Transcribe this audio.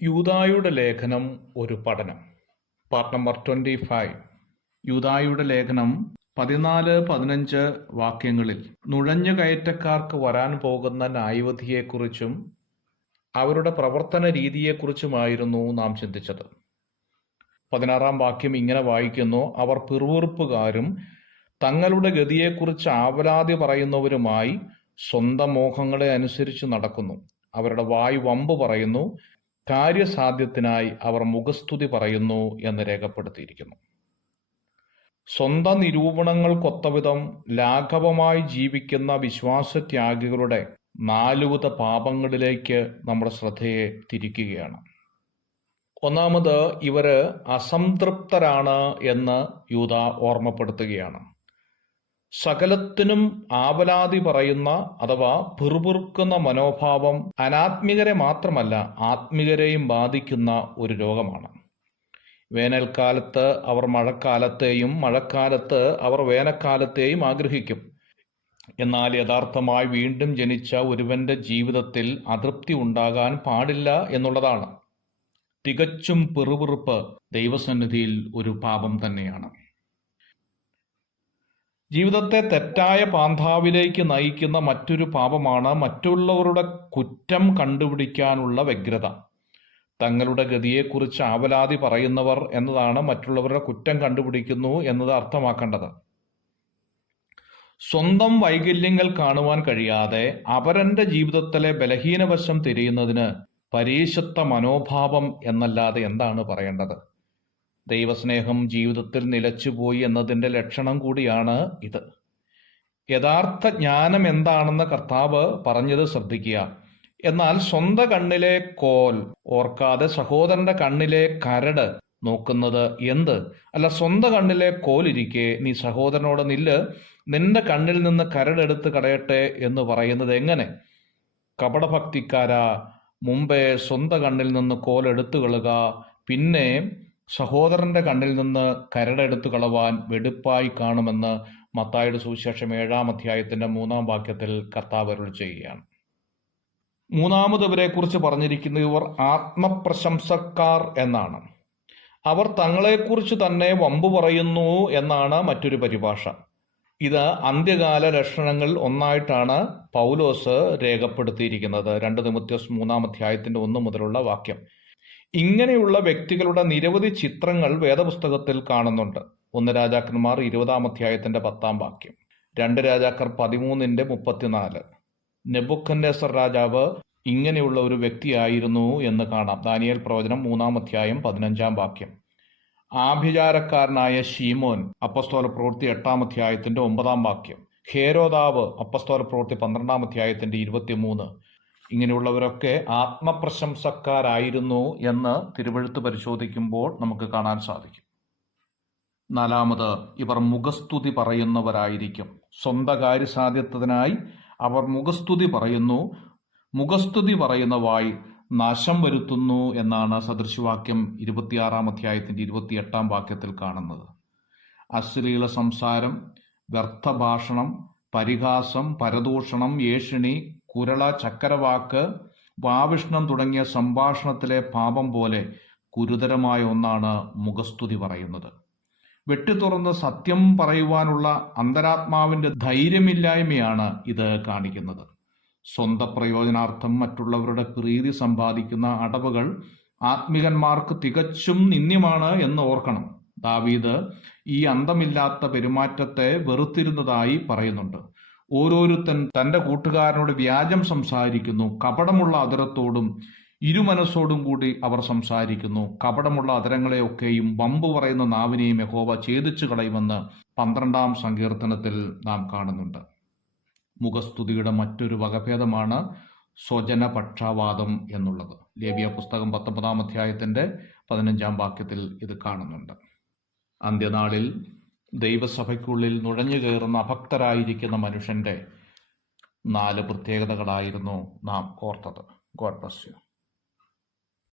യൂദായുടെ ലേഖനം ഒരു പഠനം. Part number 25. യൂദായുടെ ലേഖനം 14-15 വാക്യങ്ങളിൽ നുഴഞ്ഞുകയറ്റക്കാർക്ക് വരാൻ പോകുന്ന ന്യായവിധിയെക്കുറിച്ചും അവരുടെ പ്രവർത്തന രീതിയെക്കുറിച്ചുമായിരുന്നു നാം ചിന്തിച്ചത്. 16-ാം വാക്യം ഇങ്ങനെ വായിക്കുന്നു: അവർ പിറുപിറുപ്പുകാരും തങ്ങളുടെ ഗതിയെക്കുറിച്ച് ആവലാതി പറയുന്നവരുമായി സ്വന്തം മോഹങ്ങളെ അനുസരിച്ച് നടക്കുന്നു. അവരുടെ വായ് വമ്പ് പറയുന്നു, കാര്യസാധ്യത്തിനായി അവർ മുഖസ്തുതി പറയുന്നു എന്ന് രേഖപ്പെടുത്തിയിരിക്കുന്നു. സ്വന്തം നിരൂപണങ്ങൾക്കൊത്തവിധം ലാഘവമായി ജീവിക്കുന്ന വിശ്വാസത്യാഗികളുടെ 4 വിധ പാപങ്ങളിലേക്ക് നമ്മുടെ ശ്രദ്ധയെ തിരിക്കുകയാണ്. ഒന്നാമത്, ഇവര് അസംതൃപ്തരാണ് എന്ന് യൂദ ഓർമ്മപ്പെടുത്തുകയാണ്. സകലത്തിനും ആവലാതി പറയുന്ന അഥവാ പിറുപിറുക്കുന്ന മനോഭാവം അനാത്മികരെ മാത്രമല്ല ആത്മികരെയും ബാധിക്കുന്ന ഒരു രോഗമാണ്. വേനൽക്കാലത്ത് അവർ മഴക്കാലത്തെയും മഴക്കാലത്ത് അവർ വേനൽക്കാലത്തെയും ആഗ്രഹിക്കും. എന്നാൽ യഥാർത്ഥമായി വീണ്ടും ജനിച്ച ഒരുവന്റെ ജീവിതത്തിൽ അതൃപ്തി ഉണ്ടാകാൻ പാടില്ല എന്നുള്ളതാണ്. തികച്ചും പിറുപിറുപ്പ് ദൈവസന്നിധിയിൽ ഒരു പാപം തന്നെയാണ്. ജീവിതത്തെ തെറ്റായ പാന്താവിലേക്ക് നയിക്കുന്ന മറ്റൊരു പാപമാണ് മറ്റുള്ളവരുടെ കുറ്റം കണ്ടുപിടിക്കാനുള്ള വ്യഗ്രത. തങ്ങളുടെ ഗതിയെക്കുറിച്ച് ആവലാതി പറയുന്നവർ എന്നതാണ് മറ്റുള്ളവരുടെ കുറ്റം കണ്ടുപിടിക്കുന്നു എന്നത് അർത്ഥമാക്കേണ്ടത്. സ്വന്തം വൈകല്യങ്ങൾ കാണുവാൻ കഴിയാതെ അപരന്റെ ജീവിതത്തിലെ ബലഹീനവശം തിരയുന്നതിന് പരീശത്വ മനോഭാവം എന്നല്ലാതെ എന്താണ് പറയേണ്ടത്? ദൈവസ്നേഹം ജീവിതത്തിൽ നിലച്ചുപോയി എന്നതിൻ്റെ ലക്ഷണം കൂടിയാണ് ഇത്. യഥാർത്ഥ ജ്ഞാനം എന്താണെന്ന് കർത്താവ് പറഞ്ഞത് ശ്രദ്ധിക്കുക. എന്നാൽ സ്വന്തം കണ്ണിലെ കോൽ ഓർക്കാതെ സഹോദരന്റെ കണ്ണിലെ കരട് നോക്കുന്നത് എന്ത്? അല്ല, സ്വന്തം കണ്ണിലെ കോലിരിക്കെ നീ സഹോദരനോട് നില്ല്, നിന്റെ കണ്ണിൽ നിന്ന് കരടെടുത്ത് കളയട്ടെ എന്ന് പറയുന്നത് എങ്ങനെ? കപടഭക്തിക്കാരാ, മുമ്പേ സ്വന്തം കണ്ണിൽ നിന്ന് കോൽ എടുത്തു കളയുക, പിന്നെ സഹോദരന്റെ കണ്ണിൽ നിന്ന് കരടെടുത്തു കളവാൻ വെടുപ്പായി കാണുമെന്ന് മത്തായിയുടെ സുവിശേഷം 7-ാം അധ്യായത്തിന്റെ 3-ാം വാക്യത്തിൽ കർത്താവ് അരുളി ചെയ്യുകയാണ്. മൂന്നാമത് ഇവരെ കുറിച്ച് പറഞ്ഞിരിക്കുന്നത് ഇവർ ആത്മപ്രശംസക്കാർ എന്നാണ്. അവർ തങ്ങളെക്കുറിച്ച് തന്നെ വമ്പു പറയുന്നു എന്നാണ് മറ്റൊരു പരിഭാഷ. ഇത് അന്ത്യകാല ലക്ഷണങ്ങൾ ഒന്നായിട്ടാണ് പൗലോസ് രേഖപ്പെടുത്തിയിരിക്കുന്നത്. 2 തിമോഥെയോസ് 3-ാം അധ്യായത്തിന്റെ 1 മുതലുള്ള വാക്യം. ഇങ്ങനെയുള്ള വ്യക്തികളുടെ നിരവധി ചിത്രങ്ങൾ വേദപുസ്തകത്തിൽ കാണുന്നുണ്ട്. 1 രാജാക്കന്മാർ 20-ാം അധ്യായത്തിന്റെ 10-ാം വാക്യം, 2 രാജാക്കർ 13-34. നെബൂഖദ്നേസർ രാജാവ് ഇങ്ങനെയുള്ള ഒരു വ്യക്തിയായിരുന്നു എന്ന് കാണാം. ദാനിയേൽ പ്രവചനം 3-ാം അധ്യായം 15-ാം വാക്യം. ആഭിചാരക്കാരനായ ശീമോൻ അപ്പസ്തോല പ്രവൃത്തി 8-ാം അധ്യായത്തിന്റെ 9-ാം വാക്യം. ഹേരോദാവ് അപ്പസ്തോല പ്രവൃത്തി 12-ാം അധ്യായത്തിന്റെ 23. ഇങ്ങനെയുള്ളവരൊക്കെ ആത്മപ്രശംസക്കാരായിരുന്നു എന്ന് തിരുവെഴുത്ത് പരിശോധിക്കുമ്പോൾ നമുക്ക് കാണാൻ സാധിക്കും. 4-മത്, ഇവർ മുഖസ്തുതി പറയുന്നവരായിരിക്കും. സ്വന്തം കാര്യസാധ്യത്തിനായി അവർ മുഖസ്തുതി പറയുന്നു. മുഖസ്തുതി പറയുന്ന വായ് നാശം വരുത്തുന്നു എന്നാണ് സദൃശവാക്യം 26-ാം അധ്യായത്തിന്റെ 28-ാം വാക്യത്തിൽ കാണുന്നത്. അശ്ലീല സംസാരം, വ്യർത്ഥഭാഷണം, പരിഹാസം, പരദൂഷണം, ഏഷണി, കുരള, ചക്കരവാക്ക്, വാവിഷ്ണം തുടങ്ങിയ സംഭാഷണത്തിലെ പാപം പോലെ ഗുരുതരമായ ഒന്നാണ് മുഖസ്തുതി പറയുന്നത്. വെട്ടിത്തുറന്ന് സത്യം പറയുവാനുള്ള അന്തരാത്മാവിന്റെ ധൈര്യമില്ലായ്മയാണ് ഇത് കാണിക്കുന്നത്. സ്വന്തം പ്രയോജനാർത്ഥം മറ്റുള്ളവരുടെ പ്രീതി സമ്പാദിക്കുന്ന അടവുകൾ ആത്മികന്മാർക്ക് തികച്ചും നിന്ദ്യമാണ് എന്ന് ഓർക്കണം. ദാവീദ് ഈ അന്തമില്ലാത്ത പെരുമാറ്റത്തെ വെറുത്തിരുന്നതായി പറയുന്നുണ്ട്. ഓരോരുത്തൻ തന്റെ കൂട്ടുകാരനോട് വ്യാജം സംസാരിക്കുന്നു. കപടമുള്ള അധരത്തോടും ഇരുമനസ്സോടും കൂടി അവർ സംസാരിക്കുന്നു. കപടമുള്ള അധരങ്ങളെയൊക്കെയും വമ്പു പറയുന്ന നാവിനെയും യഹോവ ഛേദിച്ചു കളയുമെന്ന് 12-ാം സങ്കീർത്തനത്തിൽ നാം കാണുന്നുണ്ട്. മുഖസ്തുതിയുടെ മറ്റൊരു വകഭേദമാണ് സ്വജനപക്ഷാവാദം എന്നുള്ളത്. ലേവ്യ പുസ്തകം 19-ാം അധ്യായത്തിന്റെ 15-ാം വാക്യത്തിൽ ഇത് കാണുന്നുണ്ട്. അന്ത്യനാളിൽ ദൈവസഭയ്ക്കുള്ളിൽ നുഴഞ്ഞു കയറുന്ന അഭക്തരായിരിക്കുന്ന മനുഷ്യന്റെ 4 പ്രത്യേകതകളായിരുന്നു നാം ഓർത്തത്. God bless you.